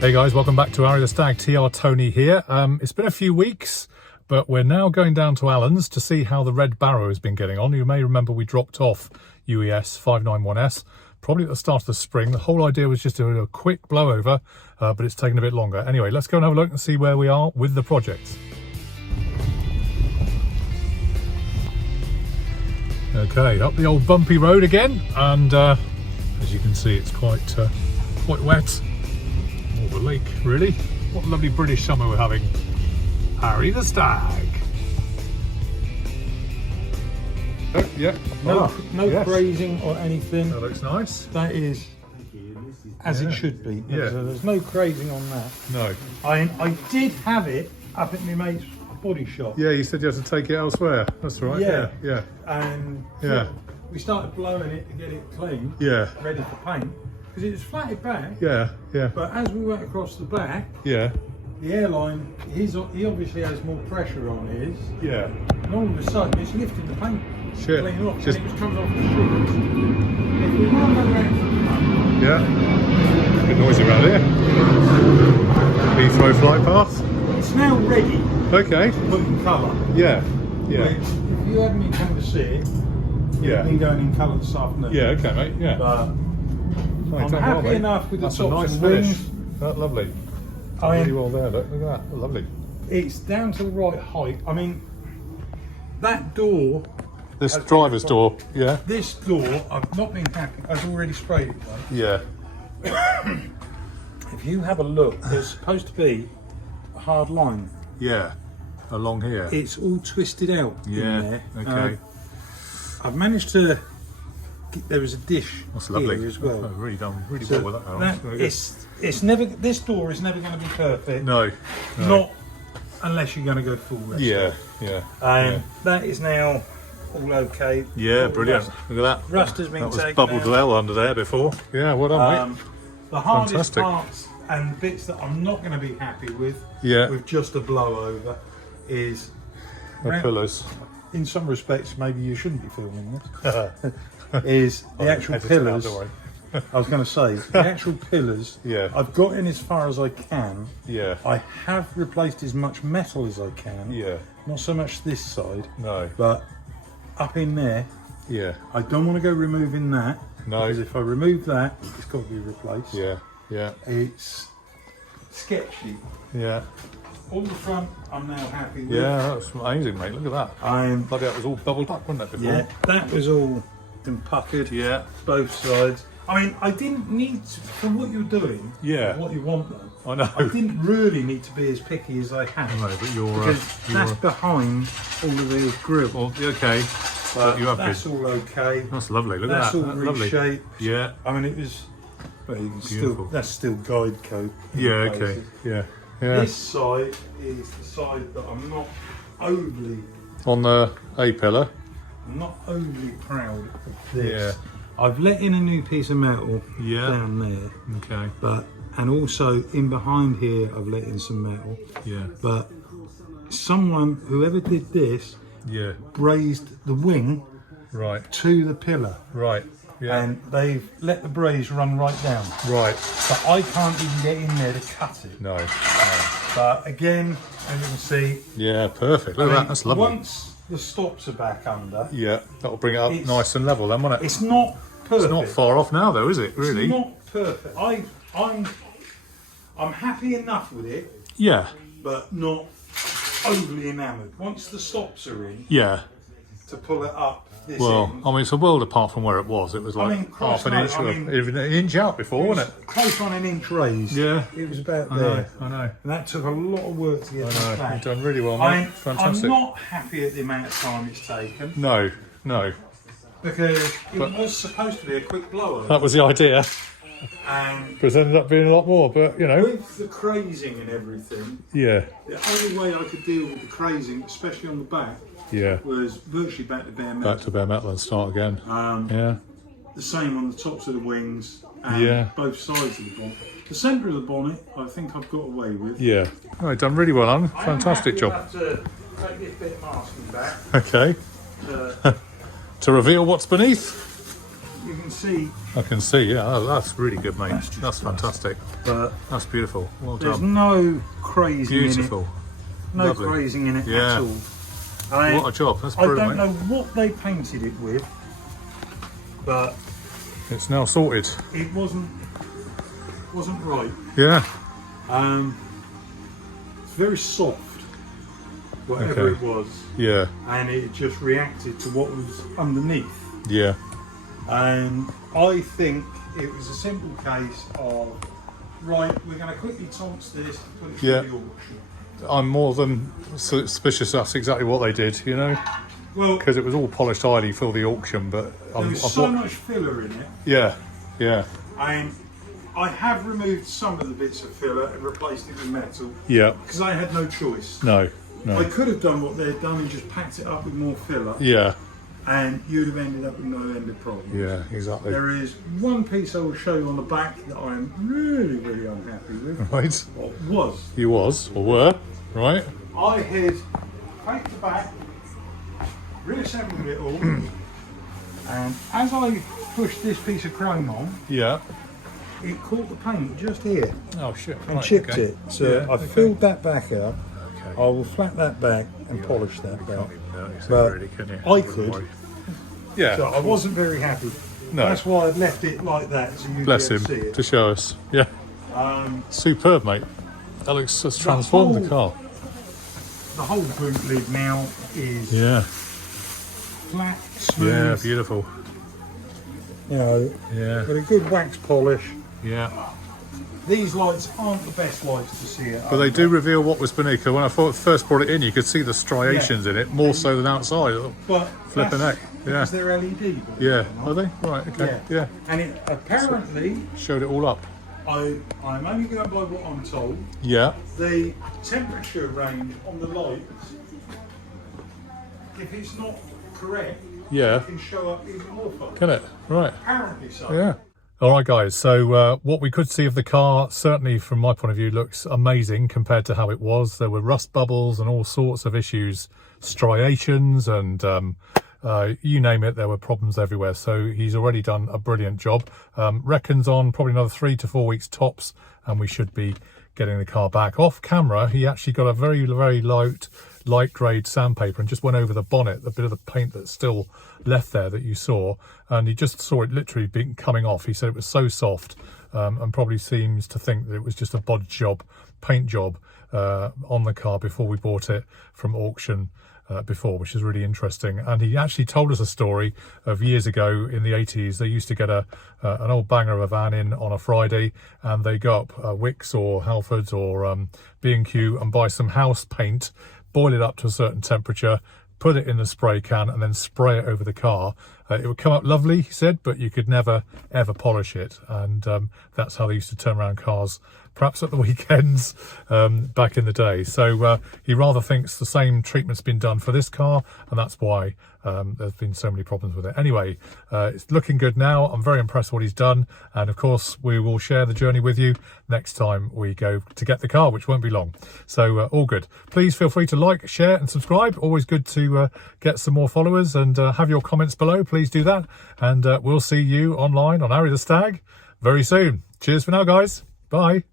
Hey guys, welcome back to Alan the Stag. TR Tony here. It's been a few weeks, but we're now going down to Alan's to see how the Red Barrow has been getting on. You may remember we dropped off UES 591S probably at the start of the spring. The whole idea was just to do a quick blowover, but it's taken a bit longer. Anyway, let's go and have a look and see where we are with the project. Okay, up the old bumpy road again, and as you can see, it's quite wet. More of a lake, really. What a lovely British summer we're having. Harry the Stag. Oh, yeah. No yes. grazing or anything. That looks nice. That is as it should be. Yeah. So there's no grazing on that. No. I did have it up at my mate's body shop. Yeah, you said you had to take it elsewhere. That's right. Yeah. Yeah. And Yeah. we started blowing it to get it clean. Yeah. Ready for paint. Because it was flatted back. Yeah. Yeah. But as we went across the back, Yeah. the airline, he obviously has more pressure on his. Yeah. And all of a sudden, it's lifting the paint Shit. clean off. Just- And it was coming off the sheets. If we run around, Yeah. Bit noisy around here. Heathrow flight path. it's now ready Okay. to put in colour. Yeah. Yeah. Which, if you had me come to see it, Yeah. it'd be going in colour this afternoon. Yeah. Okay, mate. Yeah. But Oh, I'm you've done happy well, mate. enough with the That's tops a nice and finish. wings. That's lovely. I Really mean, well there. Look at that. Lovely. it's down to the right height. I mean, that door, This driver's door. Yeah. this door, I've not been happy. I've already sprayed it, though. Yeah. If you have a look, there's supposed to be a hard line. Yeah. Along here. It's all twisted out Yeah. in there. Okay. I've managed to. There was a dish That's lovely here as well. Oh, really done really So well with that. that- Very good. it's never. This door is never going to be perfect. No. Not unless you're going to go full rest. Yeah. Yeah. Yeah. That is now all okay. Yeah, All brilliant. rust- Look at that. Rust has been That was taken bubbled out. well under there before. Yeah, well done, mate. The hardest Fantastic. parts and bits that I'm not going to be happy with, Yeah. with just a blowover, is The pillars. in some respects maybe you shouldn't be filming this. Is the actual Edit it out, pillars. don't worry. I was going to say the actual pillars. Yeah. I've got in as far as I can. Yeah. I have replaced as much metal as I can. Yeah. Not so much this side, No. but up in there, Yeah. I don't want to go removing that. No. Because if I remove that, it's got to be replaced. Yeah. Yeah. It's sketchy. Yeah. All the front, I'm now happy with. Yeah, that's amazing, mate. Look at that. I'm. Bloody hell, it was all bubbled up, wasn't it, before? Yeah, that was all been puckered. Yeah. Both sides. I mean, I didn't need to, from what you're doing. Yeah. What you want though. I know. I didn't really need to be as picky as I had. No, but you're... Because that's behind all of the grill. Well, okay. But you have that's been. all okay. That's lovely. Look That's at all that. That's lovely. reshaped. Yeah. I mean, it was. Well, you can Beautiful. still. That's still guide coat. in Yeah, okay. places. Yeah. Yeah. This side is the side that I'm not overly. On the A pillar. I'm not overly proud of this. Yeah. I've let in a new piece of metal Yeah. down there, Okay. but and also in behind here I've let in some metal. Yeah. But someone, whoever did this, Yeah. brazed the wing Right. to the pillar, Right. Yeah. and they've let the braze run right down. Right. But I can't even get in there to cut it. No. But again, as you can see, Yeah, perfect. Look I at mean, that. That's lovely. once the stops are back under, Yeah, that'll bring it up It's- nice and level then, won't it? it's not perfect. It's not far off now though, is it, really? It's not perfect. I'm happy enough with it, Yeah. but not overly enamoured. Once the stops are in, Yeah. to pull it up this Well, end, I mean, it's a world apart from where it was. It was like mean, half an no, inch, I or mean- even an inch out before, it was wasn't it? close on an inch raised. Yeah. It was about I know, there. I know. And that took a lot of work to get I that know. back. You've done really well, mate. I'm Fantastic. not happy at the amount of time it's taken, No, no. because it was supposed to be a quick blower. That was the idea. And But it's ended up being a lot more, but, you know. with the crazing and everything, Yeah. the only way I could deal with the crazing, especially on the back, Yeah. was virtually back to bare metal. Back to bare metal and start again. Yeah. The same on the tops of the wings and Yeah. both sides of the bonnet. The centre of the bonnet, I think I've got away with. Yeah. Oh, you've done really well, Alan. I am Fantastic happy job. enough to take this bit of masking back. Okay. To, To reveal what's beneath. you can see. I can see, yeah. Oh, that's really good, mate. That's just That's fantastic. But That's beautiful. Well there's done. no crazing Beautiful. in it. No Lovely. crazing in it Yeah. at all. And What a job. That's I brilliant, don't know mate. what they painted it with, but It's now sorted. it wasn't right. Yeah. It's very soft, whatever Okay. it was, Yeah. and it just reacted to what was underneath. Yeah. And I think it was a simple case of, right, we're going to quickly tonks this and put it Yeah. through the auction. I'm more than suspicious that's exactly what they did, you know? Well, Because it was all polished highly for the auction, but there was so much filler in it, yeah, yeah, and I have removed some of the bits of filler and replaced it with metal yeah. because I had no choice. No, I no. could have done what they'd done and just packed it up with more filler, Yeah, and you'd have ended up with no end of problems. yeah, exactly. There is one piece I will show you on the back that I am really, really unhappy with. Right. Or was. You was, or were, right? I had painted the back, reassembled it all, and as I pushed this piece of chrome on, Yeah. it caught the paint just here Oh, shit. and Right, chipped okay. it. So Yeah, I okay. filled that back up. Okay. I will flat that back and polish that You back. can't even notice it, But really, can you? I could. Yeah. So I wasn't very happy. No. That's why I left it like that, so you'd Bless be him able to see it. to show us. Yeah. Superb, mate. That looks has transformed the car. The whole boot lid now is Yeah. flat, smooth. Yeah, beautiful. You know, Yeah. with a good wax polish. Yeah. These lights aren't the best lights to see it. But they do reveal what was beneath. 'Cause when I first brought it in, you could see the striations in it more so than outside. But Flipping that's heck, yeah. because they're LED. Yeah. Are they? Right. Okay. Yeah. And it apparently, Showed it all up. I'm only going by what I'm told. Yeah. The temperature range on the lights, if it's not correct, Yeah. it can show up even more fun. Can it? Right. Apparently so. Yeah. All right, guys. So what we could see of the car, certainly from my point of view, looks amazing compared to how it was. There were rust bubbles and all sorts of issues, striations and you name it, there were problems everywhere. So he's already done a brilliant job. Reckons on probably another 3 to 4 weeks tops, and we should be getting the car back. Off camera, he actually got a very, very light grade sandpaper and just went over the bonnet, the bit of the paint that's still left there that you saw, and he just saw it literally being coming off. He said it was so soft, and probably seems to think that it was just a bod job, paint job on the car before we bought it from auction before, which is really interesting. And he actually told us a story of years ago in the 80s. They used to get an old banger of a van in on a Friday, and they go up Wickes or Halfords or B&Q and buy some house paint, boil it up to a certain temperature, put it in the spray can, and then spray it over the car. It would come up lovely, he said, but you could never ever polish it. And that's how they used to turn around cars, perhaps at the weekends back in the day. So he rather thinks the same treatment's been done for this car, and that's why there's been so many problems with it. Anyway, it's looking good now. I'm very impressed with what he's done, and of course we will share the journey with you next time we go to get the car, which won't be long. So all good. Please feel free to like, share and subscribe. Always good to get some more followers, and have your comments below. Please do that, and we'll see you online on Alan The Stag very soon. Cheers for now, guys. Bye.